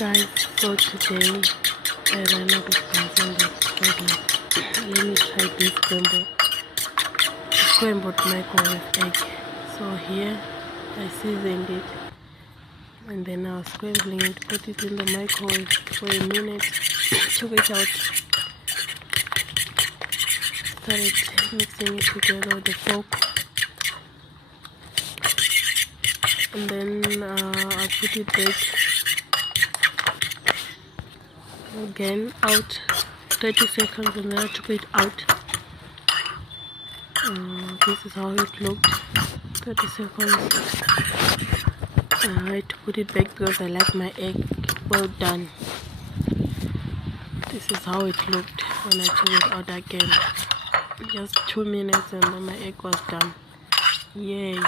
Guys, so today I ran out of things on the scrambled. Let me try this scrambled microwave egg. So here I seasoned it and then I was scrambling it, put it in the microwave for a minute, took it out, started mixing it together with the fork, and then I put it back again out 30 seconds, and then I took it out. This is how it looked. 30 seconds. I had to put it back because I like my egg well done. This is how it looked when I took it out again. Just 2 minutes and then my egg was done. Yay.